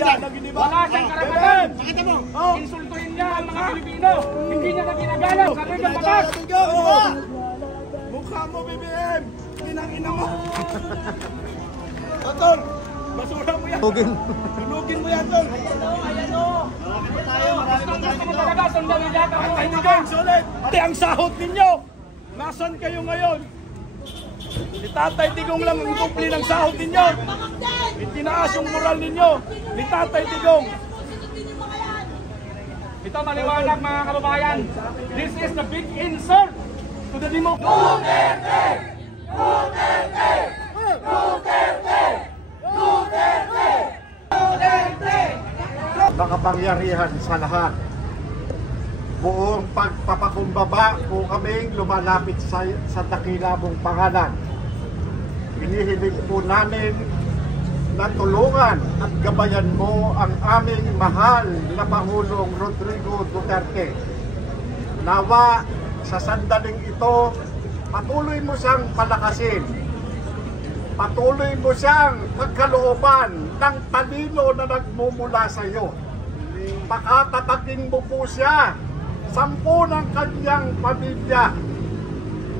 bayan na giniba. Wala siyang karapatan. Insultuhin niya ang mga Pilipino. Hindi niya na ginagalang sa legal batas. Mukha mo, BBM! Tinangina mo! Tol, basura mo yan! Tunugin mo yan, Tol! Ayan o! Marami pa tayo! Sulit! Pati ang sahod ninyo! Nasaan kayo ngayon? Si Tatay Digong lang ang kupli ng sahod ninyo! Itinaas yung moral ninyo! Ni Tatay Digong! Ito maliwanag mga kababayan. This is the big insult to the democracy. Duterte! Duterte! Duterte! Duterte! Duterte! Makapangyarihan sa lahat. Buong pagpapakumbaba po kaming lumalapit sa dakila mong pangalan. Inihiling po namin na tulungan at gabayan mo ang aming mahal na Pangulong Rodrigo Duterte. Nawa sa sandaling ito, patuloy mo siyang palakasin. Patuloy mo siyang pagkalooban ng talino na nagmumula sa iyo. Pakatatakin mo po siya, 10 ng kanyang pamilya.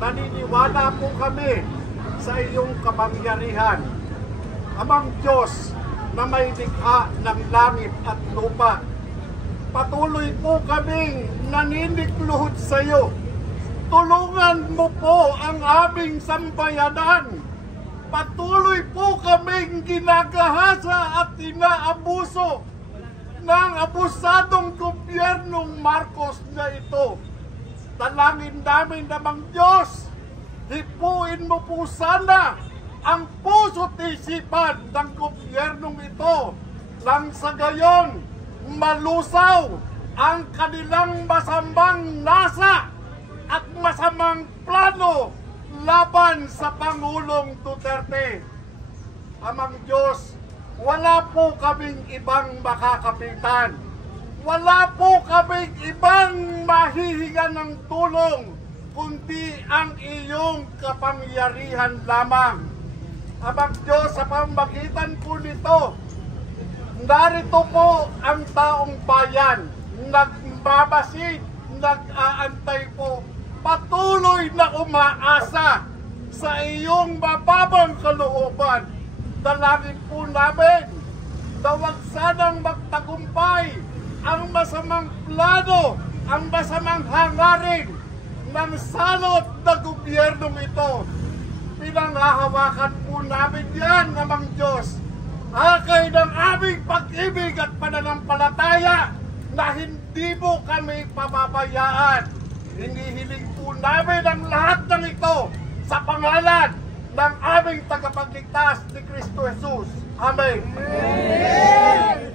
Naniniwala po kami sa iyong kapangyarihan. Amang Diyos na may likha ng langit at lupa. Patuloy po kaming naninigluhod sa iyo. Tulungan mo po ang aming sambayanan. Patuloy po kaming ginagahasa at inaabuso ng abusadong gobyernong Marcos na ito. Dalangin namin namang Diyos, hipuin mo po sana ang puso't isipan ng gobyernong ito nang sa gayon malusaw ang kanilang masamang nasa at masamang plano laban sa Pangulong Duterte. Amang Diyos, wala po kaming ibang makakapitan. Wala po kaming ibang mahihinga ng tulong kundi ang iyong kapangyarihan lamang. Amang Diyos, sa pamamagitan po nito, narito po ang taong bayan, nagmamasid, nag-aantay po, patuloy na umaasa sa iyong mababang kalooban. Dalangin po namin na huwag sanang magtagumpay ang masamang plano, ang masamang hangarin ng salot na gobyernong ito. Pinanghahawakan po namin yan, namang Diyos. Hakay ng aming pag-ibig at pananampalataya na hindi mo kami pababayaan. Hinihiling po namin ang lahat ng ito sa pangalan ng aming tagapagligtas ni Kristo Jesus. Amen. Amen.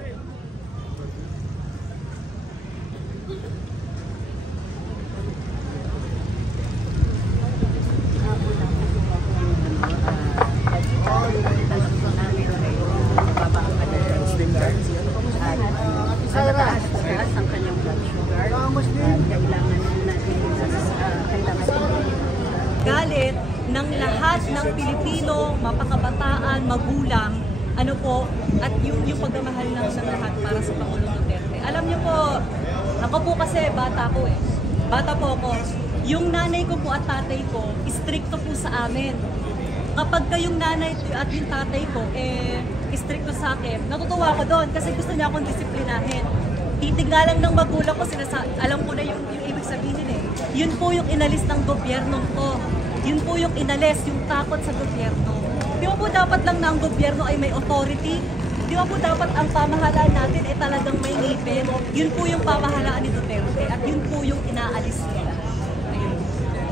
Galit ng lahat ng Pilipino, mapakabataan, magulang, ano po, at yung pagmamahal ng lahat para sa Pangulong Duterte. Alam niyo po, ako po kasi bata po eh. Bata po ako. Yung nanay ko po at tatay ko, stricto po sa amin. Kapag kayong nanay at yung tatay ko, stricto sa akin, natutuwa ako doon kasi gusto niya akong disiplinahin. Titig nga lang ng magulang ko, alam ko na yung ibig sabihin eh. Yun po yung inalis ng gobyerno ko. Yun po yung inalis, yung takot sa gobyerno. Di ba po dapat lang na ang gobyerno ay may authority? Di ba po dapat ang pamahalaan natin ay talagang may ngipin? Yun po yung pamahalaan ni Duterte at yun po yung inaalis nila. Ayun.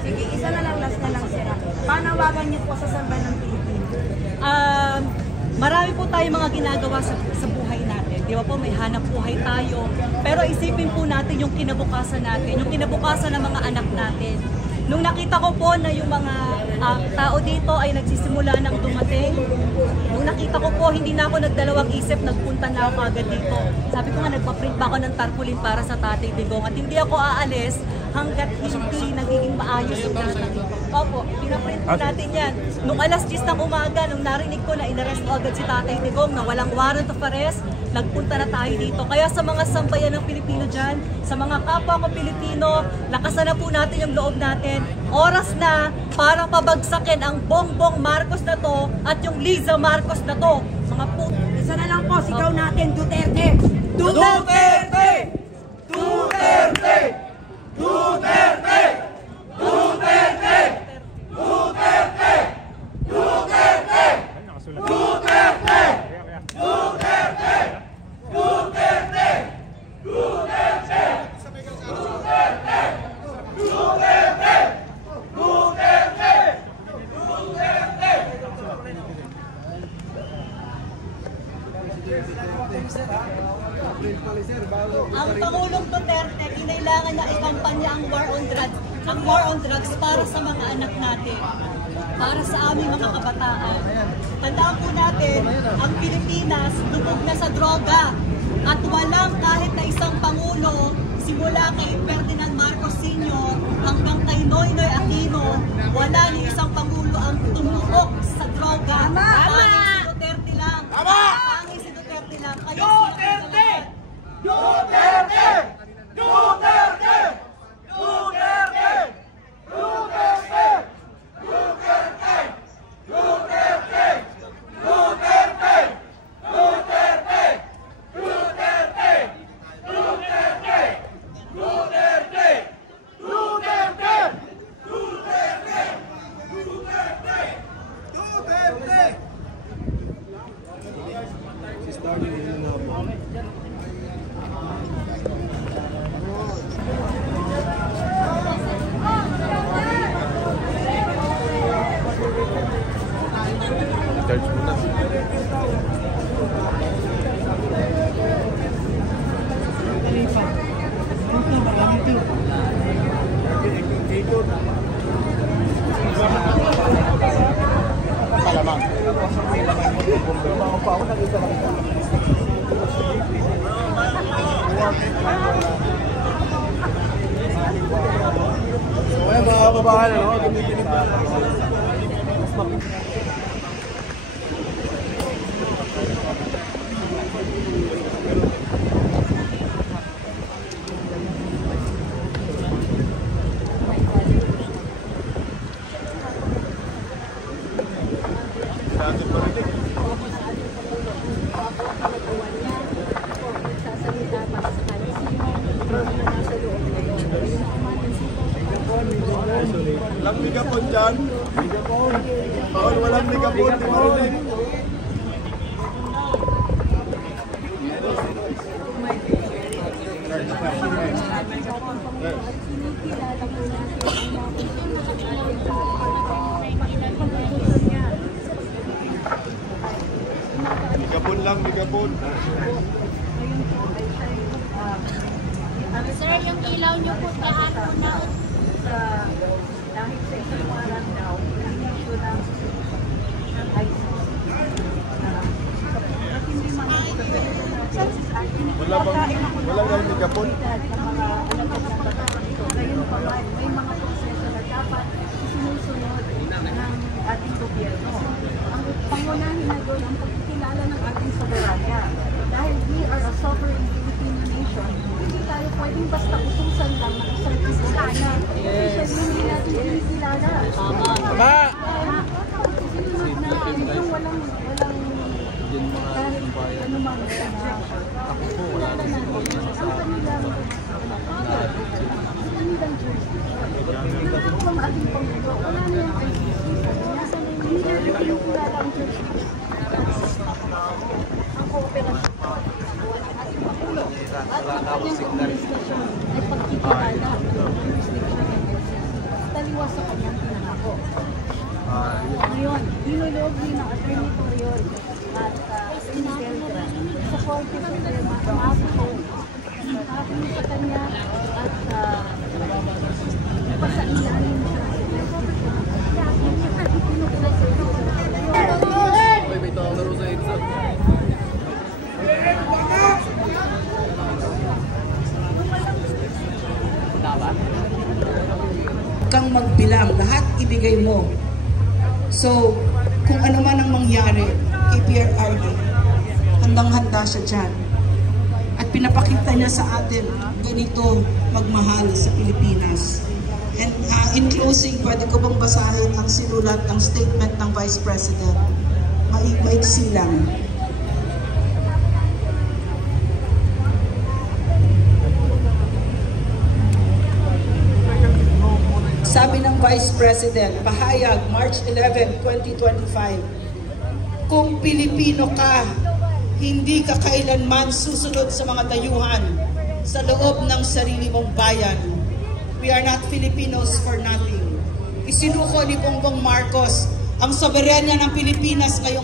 Sige, isa na lang, last na lang sila. Panawagan niyo po sa sambayan ng Pilipino. Marami po tayo mga ginagawa sa buhay natin. Di ba po, may hanap buhay tayo. Pero isipin po natin yung kinabukasan natin, yung kinabukasan ng mga anak natin. Nung nakita ko po na yung mga tao dito ay nagsisimula ng dumating, nung nakita ko po, hindi na ako nagdalawang isip, nagpunta na ako agad dito. Sabi ko nga, nagpa-print pa ako ng tarpaulin para sa Tatay Digong at hindi ako aalis hanggat hindi nagiging maayos yung lahat. Opo, pinaprint po natin yan. Nung alas 10 ng umaga, nung narinig ko na inaresto agad si Tatay Digong na walang warrant of arrest, nagpunta na tayo dito. Kaya sa mga sambayan ng Pilipino dyan, sa mga kapwa ko Pilipino, lakasan na po natin yung loob natin. Oras na para pabagsakin ang Bongbong Marcos na to at yung Liza Marcos na to. Mga po. Isa na lang po, sigaw natin, Duterte! Duterte! Duterte! Duterte! Duterte! Duterte! Duterte! Duterte! Duterte! Duterte! Duterte! Duterte! Duterte! Duterte! Ang Pangulong Duterte, kinailangan na ikampanya ang war on drugs para sa mga anak natin, para sa aming mga kabataan. Tandaan po natin, ang Pilipinas lubog na sa droga at walang kahit na isang Pangulo, simula kay Ferdinand Marcos Sr. hanggang kay Noynoy Aquino, wala ni isang Pangulo ang tumukok sa droga. Pangis si Duterte lang. Pangis si Duterte lang. Duterte! Duterte! Duterte! Duterte! Duterte! Duterte! Duterte! Duterte! Duterte! Duterte! Duterte! Duterte! Duterte! Duterte! Walang megapon dyan. Bawal walang megapon. Di marinig. Megapon lang, megapon. Sir, yung ilaw nyo po gaano na dahil sa isang waran daw, hindi ito ng IC. Hindi Walang megapon. Ngayon pa man, may mga proseso na dapat sinusunod ng ating gobyerno. Ang pangunahin na doon ang pagkikilala ng ating soberanya. Dahil we are a sovereign Filipino nation, hindi tayo pwedeng basta utusan lang ng isang Pilipina. Especially hindi natin kinikilala. Tama! Sinunod na yung walang kahit anumang kilala natin ang kanilang ang ating Pangulo, wala na yung ICC. Hindi natin kinikilala ang ang kooperasyon ng ating Pangulo at ang kanyang administrasyon ay pagkikilala ng jurisdiction ng ICC. Taliwas sa kanyang pinangako. Ngayon, dinulog din ng Attorney Toriol at Sindelta sa Korte Suprema maapo sabi sa kanya at pasailalim siya sa jurisdiction. Kang magbilang, lahat ibigay mo. So, kung ano man ang mangyari kay PRRD, handang-handa siya dyan. pinapakita niya sa atin ganito magmahal sa Pilipinas. And in closing, pwede ko bang basahin ang sinulat ng statement ng Vice President? Maiksi lang. Sabi ng Vice President, pahayag, March 11, 2025, kung Pilipino ka, hindi ka kailanman susunod sa mga dayuhan sa loob ng sarili mong bayan. We are not Filipinos for nothing. Isinuko ni Bongbong Marcos ang soberanya ng Pilipinas ngayong